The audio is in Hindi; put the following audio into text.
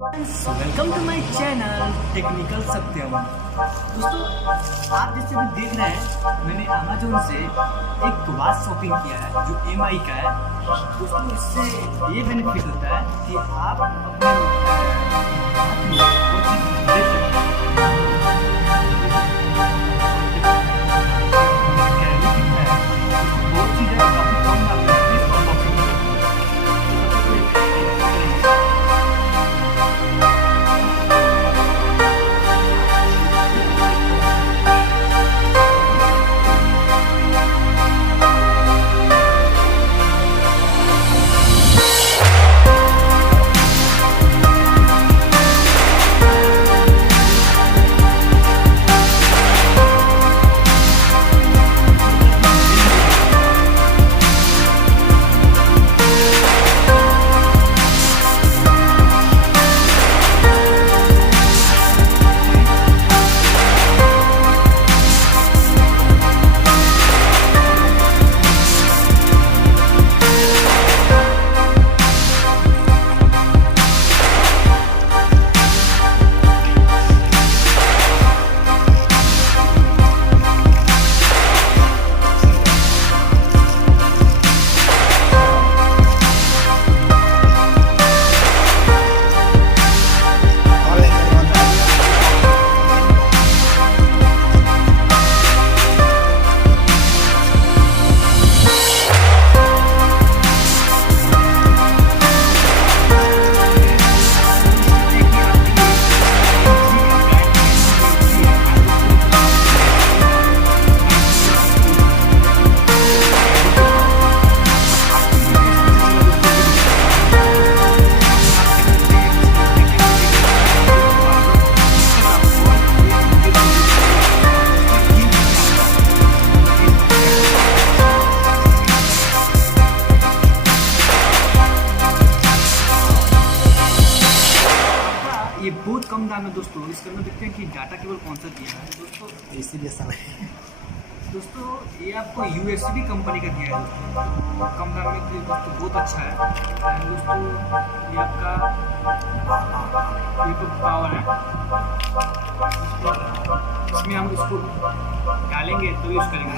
Welcome to my channel technical Satyam. दोस्तों, आप जैसे भी देख रहे हैं, मैंने अमेजोन से एक वॉच शॉपिंग किया है जो एमआई का है। दोस्तों, इससे ये बेनिफिट होता है कि आप अपने हाथ में वो चीज़ देख सकते हैं। कैरी कितना है, बहुत चीज़ें काफ़ी कम दाम में इसको अनबॉक्सिंग करते हैं। ये बहुत कम दाम है दोस्तों। इसके अंदर देखते हैं कि डाटा केबल कौन सा दिया है दोस्तों। इसीलिए साला दोस्तों, ये आपको यूएसबी कंपनी का दिया है दोस्तों, कम दाम में। तो दोस्तों बहुत अच्छा है। एंड दोस्तों, ये आपका ये तो पावर है। इसमें हम इसको डालेंगे तो यूज़ करेंगे।